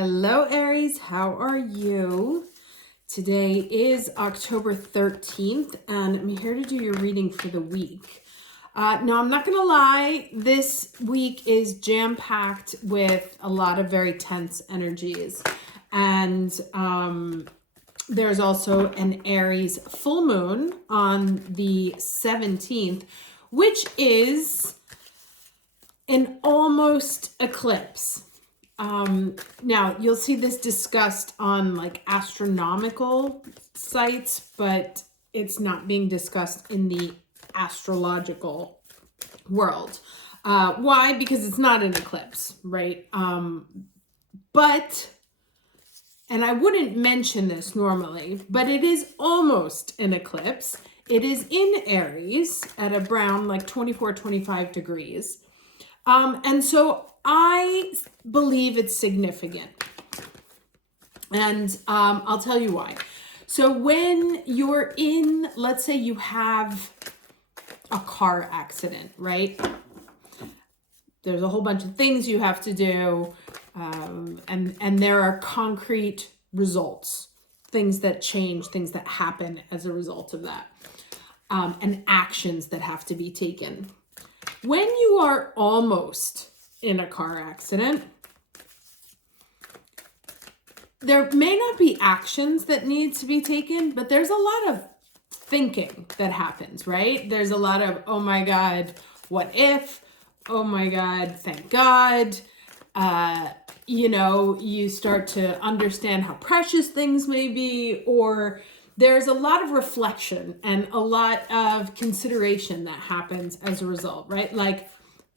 Hello, Aries. How are you? Today is October 13th, and I'm here to do your reading for the week. Now, I'm not going to lie, this week is jam-packed with a lot of very tense energies. And there's also an Aries full moon on the 17th, which is an almost eclipse. Now you'll see this discussed on like astronomical sites, but it's not being discussed in the astrological world. Why? Because it's not an eclipse, right? But, and I wouldn't mention this normally, but it is almost an eclipse. It is in Aries at around like 24, 25 degrees. And so I believe it's significant. And I'll tell you why. So when you're in, let's say you have a car accident, right? There's a whole bunch of things you have to do. And there are concrete results, things that change, things that happen as a result of that. And actions that have to be taken. When you are almost in a car accident, there may not be actions that need to be taken, but there's a lot of thinking that happens, right? There's a lot of, oh my God, what if? Oh my God, thank God. You start to understand how precious things may be, or there's a lot of reflection and a lot of consideration that happens as a result, right? Like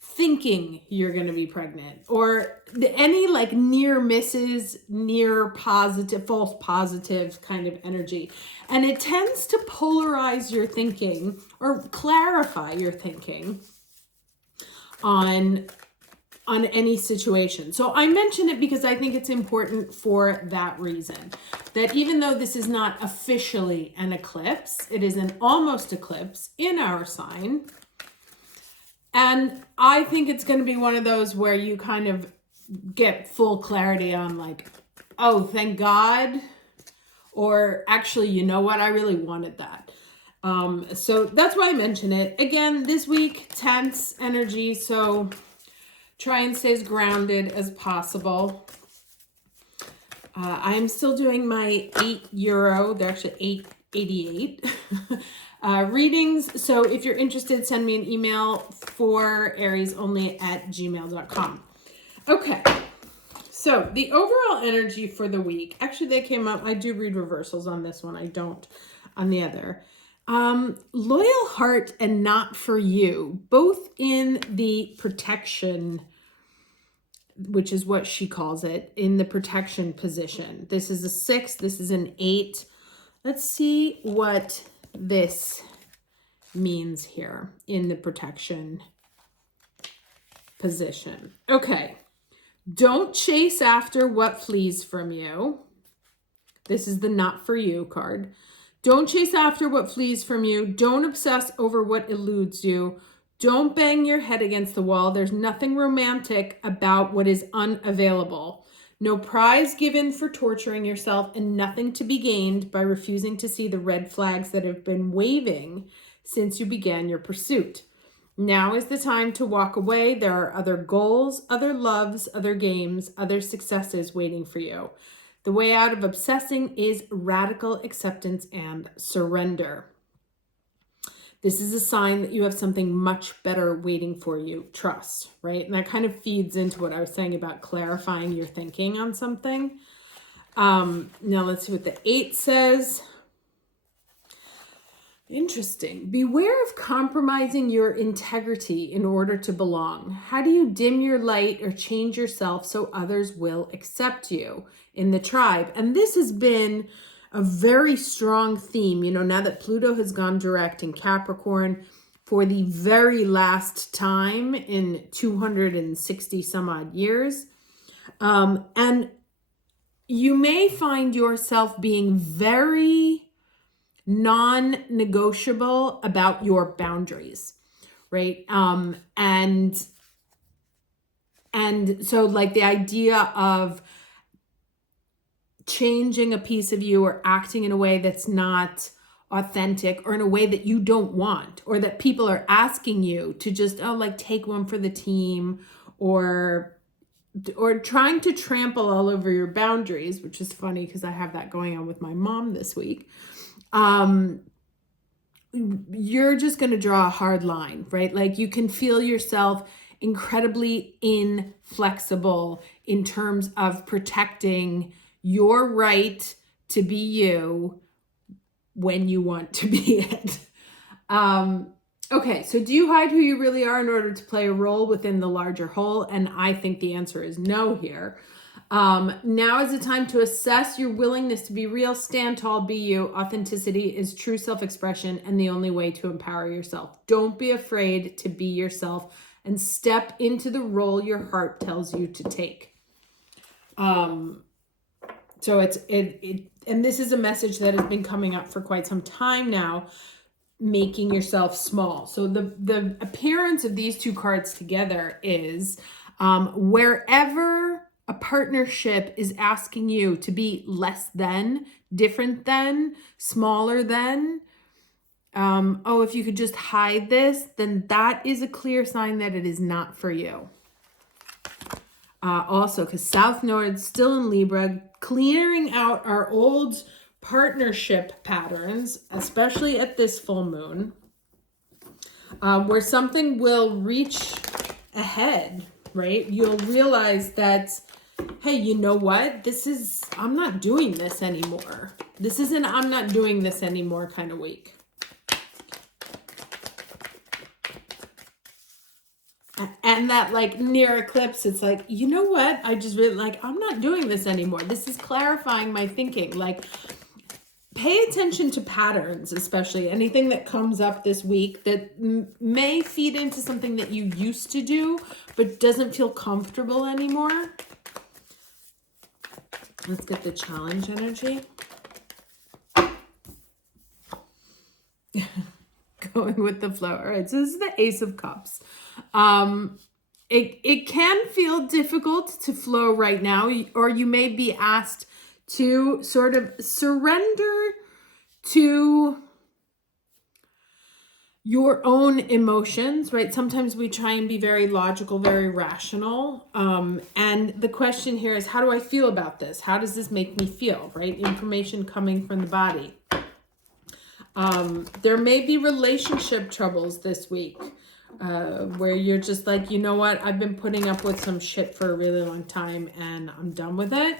thinking you're going to be pregnant, or any like near misses, near positive, false positive kind of energy. And it tends to polarize your thinking or clarify your thinking on any situation. So I mention it because I think it's important for that reason. That even though this is not officially an eclipse, it is an almost eclipse in our sign. And I think it's going to be one of those where you kind of get full clarity on like, oh, thank God. Or actually, you know what? I really wanted that. So that's why I mention it. Again, this week, tense energy. So try and stay as grounded as possible. I'm still doing my €8, they're actually $8.88 readings. So if you're interested, send me an email for forariesonly@gmail.com. Okay, so the overall energy for the week, actually they came up, I do read reversals on this one, I don't on the other. Loyal heart and not for you, both in the protection, which is what she calls it, in the protection position. This is a 6, this is an 8. Let's see what this means here in the protection position. Okay, don't chase after what flees from you. This is the not for you card. Don't chase after what flees from you. Don't obsess over what eludes you. Don't bang your head against the wall. There's nothing romantic about what is unavailable. No prize given for torturing yourself, and nothing to be gained by refusing to see the red flags that have been waving since you began your pursuit. Now is the time to walk away. There are other goals, other loves, other games, other successes waiting for you. The way out of obsessing is radical acceptance and surrender. This is a sign that you have something much better waiting for you. Trust, right? And that kind of feeds into what I was saying about clarifying your thinking on something. Now let's see what the 8 says. Interesting. Beware of compromising your integrity in order to belong. How do you dim your light or change yourself so others will accept you in the tribe? And this has been a very strong theme, now that Pluto has gone direct in Capricorn for the very last time in 260 some odd years. And you may find yourself being very non-negotiable about your boundaries, right? And so like the idea of changing a piece of you or acting in a way that's not authentic, or in a way that you don't want, or that people are asking you to just, oh, like take one for the team, or trying to trample all over your boundaries, which is funny because I have that going on with my mom this week. You're just going to draw a hard line, right? Like you can feel yourself incredibly inflexible in terms of protecting your right to be you when you want to be it. Okay, so do you hide who you really are in order to play a role within the larger whole? And I think the answer is no here. Now is the time to assess your willingness to be real, stand tall, be you. Authenticity is true self-expression and the only way to empower yourself. Don't be afraid to be yourself and step into the role your heart tells you to take. So and this is a message that has been coming up for quite some time now, making yourself small. So the appearance of these two cards together is wherever a partnership is asking you to be less than, different than, smaller than, oh, if you could just hide this, then that is a clear sign that it is not for you. Also, because South Node still in Libra, clearing out our old partnership patterns, especially at this full moon, where something will reach ahead, right? You'll realize that, hey, you know what? I'm not doing this anymore. This isn't I'm not doing this anymore kind of week. And that like near eclipse, it's like, you know what? I just really like, I'm not doing this anymore. This is clarifying my thinking. Like, pay attention to patterns, especially anything that comes up this week that may feed into something that you used to do, but doesn't feel comfortable anymore. Let's get the challenge energy. Going with the flow. All right, so this is the Ace of Cups. It can feel difficult to flow right now, or you may be asked to sort of surrender to your own emotions, right? Sometimes we try and be very logical, very rational. And the question here is, how do I feel about this? How does this make me feel, right? Information coming from the body. There may be relationship troubles this week, where you're just like, you know what? I've been putting up with some shit for a really long time and I'm done with it.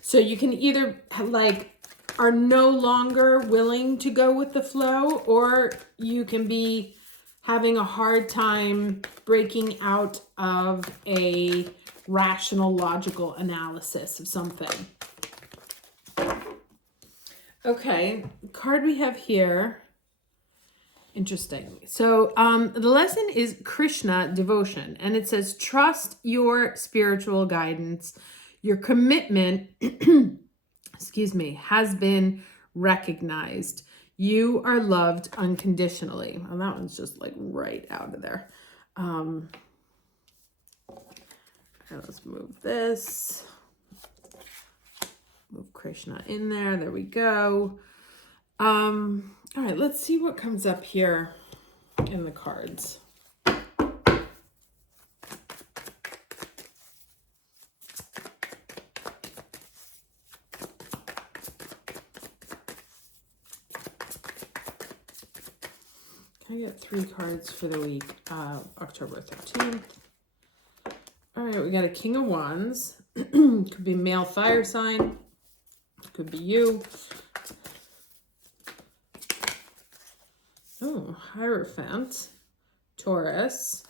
So you can either like are no longer willing to go with the flow, or you can be having a hard time breaking out of a rational, logical analysis of something. Okay, the card we have here. Interesting. So the lesson is Krishna devotion, and it says, trust your spiritual guidance. Your commitment, excuse me, has been recognized. You are loved unconditionally. Well, that one's just like right out of there. Okay, let's move this. Move Krishna in there. There we go. All right, let's see what comes up here in the cards. I get 3 cards for the week, October 13th. All right, we got a King of Wands. Could be male fire sign. Could be you. Oh, Hierophant. Taurus.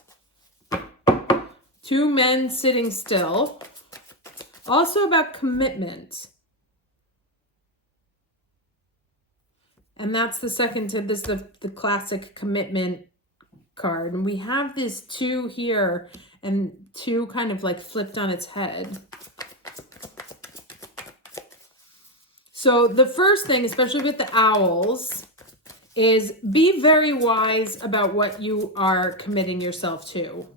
2 men sitting still. Also about commitment. And that's the second to this, the classic commitment card. And we have this 2 here and 2 kind of like flipped on its head. So the first thing, especially with the owls, is be very wise about what you are committing yourself to.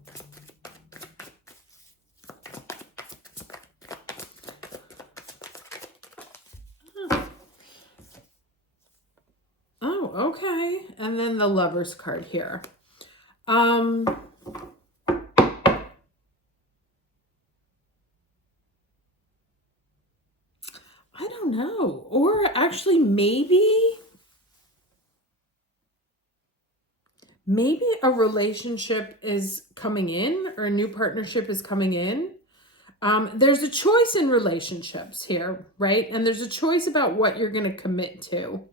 okay. And then the Lovers card here. I don't know. Or actually maybe a relationship is coming in, or a new partnership is coming in. There's a choice in relationships here, right? And there's a choice about what you're going to commit to.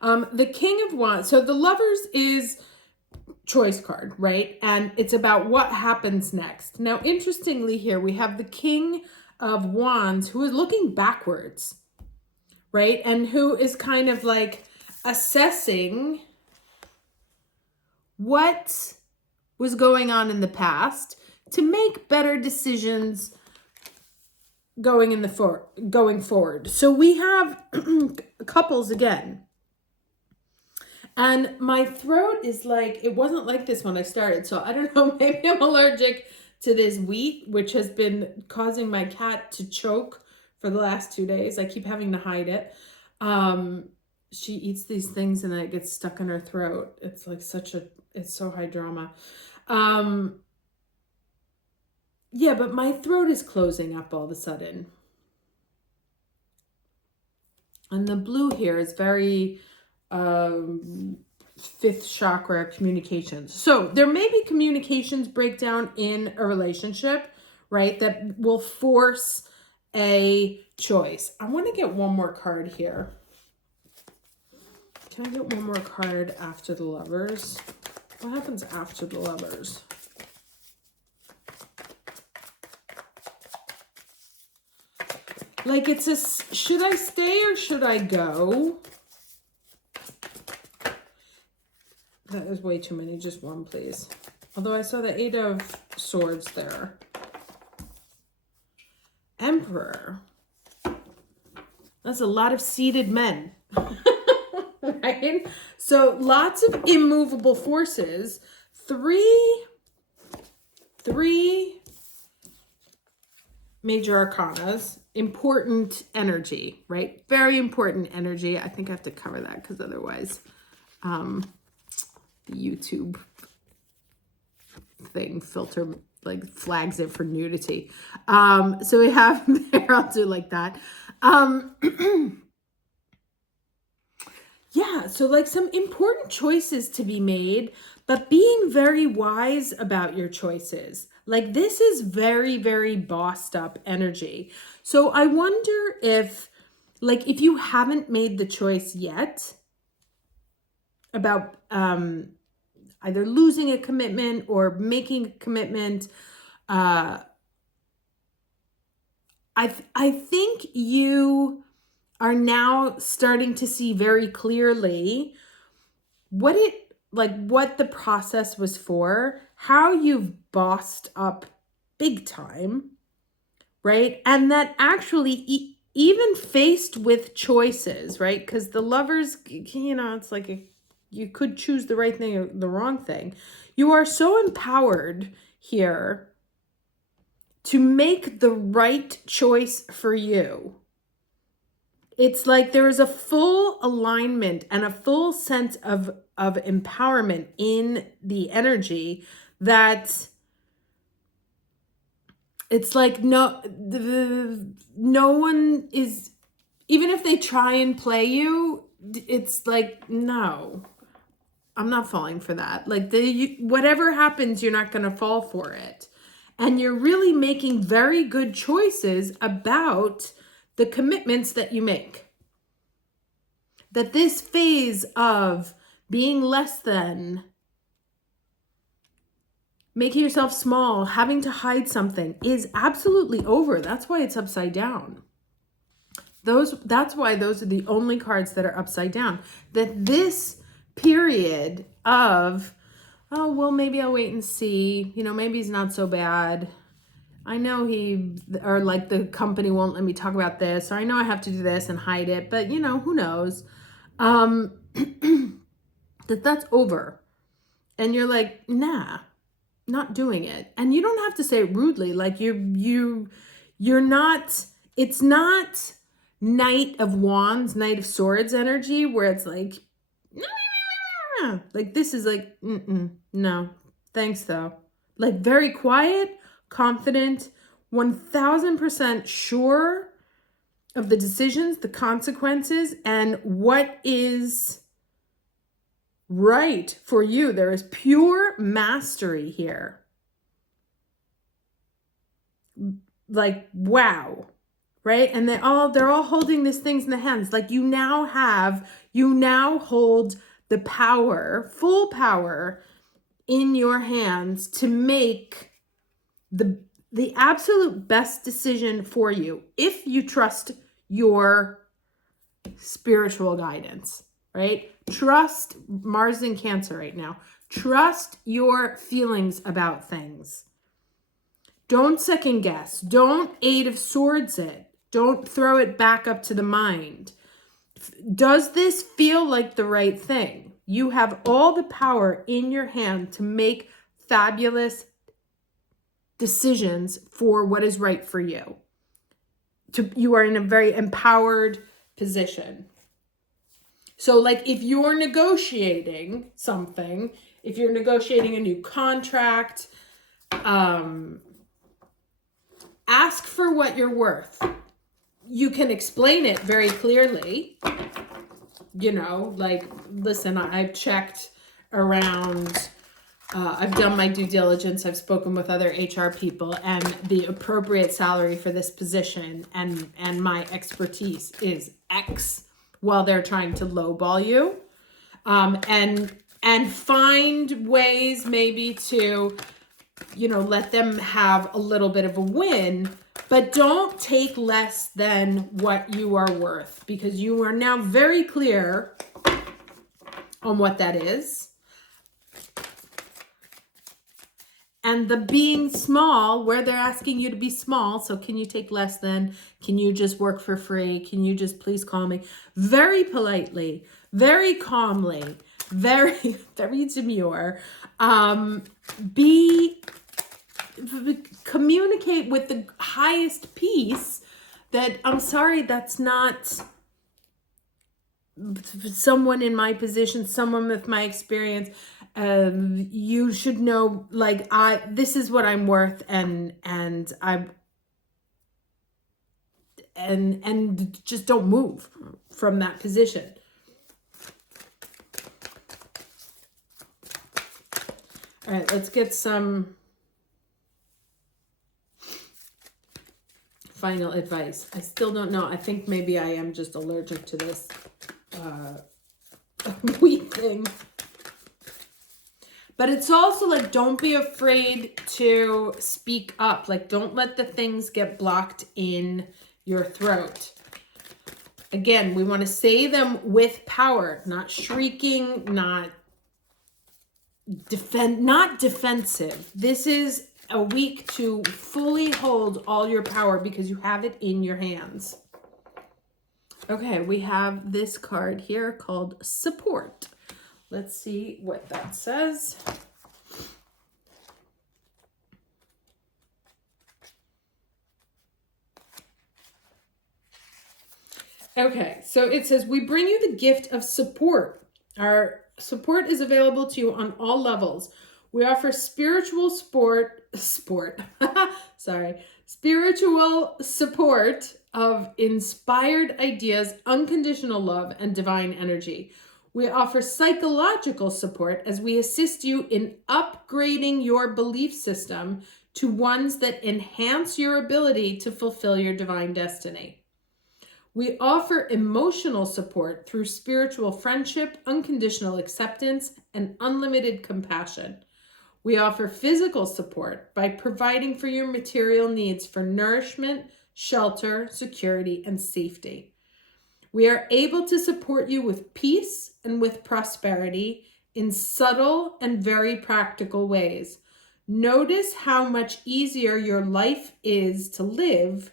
The King of Wands. So the Lovers is choice card, right? And it's about what happens next. Now, interestingly here, we have the King of Wands who is looking backwards, right? And who is kind of like assessing what was going on in the past to make better decisions going forward. So we have couples again. And my throat is like, it wasn't like this when I started. So I don't know, maybe I'm allergic to this wheat, which has been causing my cat to choke for the last 2 days. I keep having to hide it. She eats these things and then it gets stuck in her throat. It's like it's so high drama. Yeah, but my throat is closing up all of a sudden. And the blue here is very fifth chakra communications. So there may be communications breakdown in a relationship, right? That will force a choice. I want to get one more card here. Can I get one more card after the Lovers? What happens after the Lovers? Like it's a, should I stay or should I go? That is way too many. Just one, please. Although I saw the 8 of Swords there. Emperor. That's a lot of seated men. Right? So lots of immovable forces. Three major arcanas. Important energy, right? Very important energy. I think I have to cover that because otherwise the YouTube thing filter like flags it for nudity. So we have there, I'll do like that. Yeah, so like some important choices to be made, but being very wise about your choices. Like this is very, very bossed up energy. So I wonder if you haven't made the choice yet about either losing a commitment or making a commitment, I think you are now starting to see very clearly what the process was for, how you've bossed up big time, right? And that actually even faced with choices, right? Because the Lovers, it's like you could choose the right thing or the wrong thing. You are so empowered here to make the right choice for you. It's like there is a full alignment and a full sense of empowerment in the energy that it's like no one is, even if they try and play you, it's like, no, I'm not falling for that. Like whatever happens, you're not going to fall for it. And you're really making very good choices about the commitments that you make. That this phase of being less than, making yourself small, having to hide something is absolutely over. That's why it's upside down. That's why those are the only cards that are upside down. That this period of, oh, well, maybe I'll wait and see. Maybe he's not so bad. I know the company won't let me talk about this, or I know I have to do this and hide it, but who knows? That's over. And you're like, nah, not doing it. And you don't have to say it rudely. Like you're not, it's not Knight of Wands, Knight of Swords energy where it's like Like this is like, no, thanks though. Like very quiet, confident, 1000% sure of the decisions, the consequences, and what is right for you. There is pure mastery here. Like, wow. Right? And they're all holding these things in the hands. Like you now hold the power, full power in your hands to make the absolute best decision for you if you trust your spiritual guidance, right? Trust Mars in Cancer right now. Trust your feelings about things. Don't second guess. Don't Eight of Swords it. Don't throw it back up to the mind. Does this feel like the right thing? You have all the power in your hand to make fabulous decisions for what is right for you. You are in a very empowered position. So like if you're negotiating something, if you're negotiating a new contract, ask for what you're worth. You can explain it very clearly. You know, like, listen, I've checked around, I've done my due diligence, I've spoken with other HR people, and the appropriate salary for this position and my expertise is X, while they're trying to lowball you. And find ways maybe to, you know, let them have a little bit of a win, but don't take less than what you are worth, because you are now very clear on what that is. And the being small, where they're asking you to be small, so can you take less than, can you just work for free, can you just please call me? Very politely, very calmly, very, very demure. Communicate with the highest peace that, I'm sorry, that's not someone in my position, someone with my experience. You should know, like, this is what I'm worth, and just don't move from that position. All right, let's get some final advice. I still don't know. I think maybe I am just allergic to this wheat thing. But it's also like, don't be afraid to speak up. Like, don't let the things get blocked in your throat. Again, we want to say them with power, not shrieking, not defensive. This is a week to fully hold all your power because you have it in your hands. Okay, we have this card here called Support. Let's see what that says. Okay, so it says, we bring you the gift of support. Our support is available to you on all levels. We offer spiritual spiritual support of inspired ideas, unconditional love, and divine energy. We offer psychological support as we assist you in upgrading your belief system to ones that enhance your ability to fulfill your divine destiny. We offer emotional support through spiritual friendship, unconditional acceptance, and unlimited compassion. We offer physical support by providing for your material needs for nourishment, shelter, security, and safety. We are able to support you with peace and with prosperity in subtle and very practical ways. Notice how much easier your life is to live.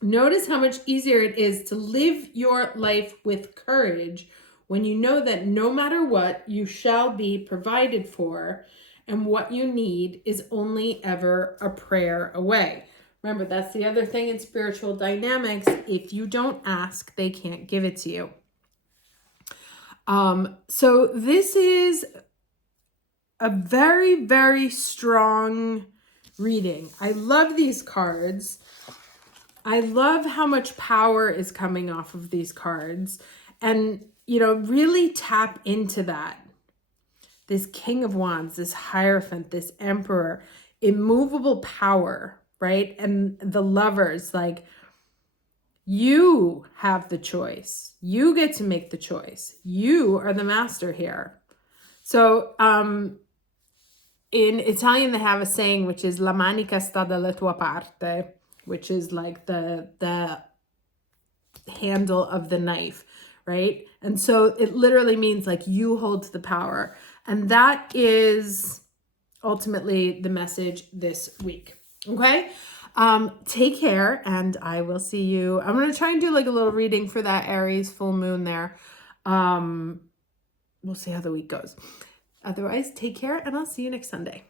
Notice how much easier it is to live your life with courage when you know that no matter what, you shall be provided for, and what you need is only ever a prayer away. Remember, that's the other thing in spiritual dynamics. If you don't ask, they can't give it to you. So this is a very, very strong reading. I love these cards. I love how much power is coming off of these cards. And, really tap into that. This King of Wands, this Hierophant, this Emperor, immovable power, right? And the Lovers, like, you have the choice. You get to make the choice. You are the master here. So, in Italian, they have a saying, which is "La manica sta dalla tua parte," which is like the handle of the knife, right? And so it literally means like you hold the power. And that is ultimately the message this week. Okay. Take care, and I will see you. I'm going to try and do like a little reading for that Aries full moon there. We'll see how the week goes. Otherwise, take care, and I'll see you next Sunday.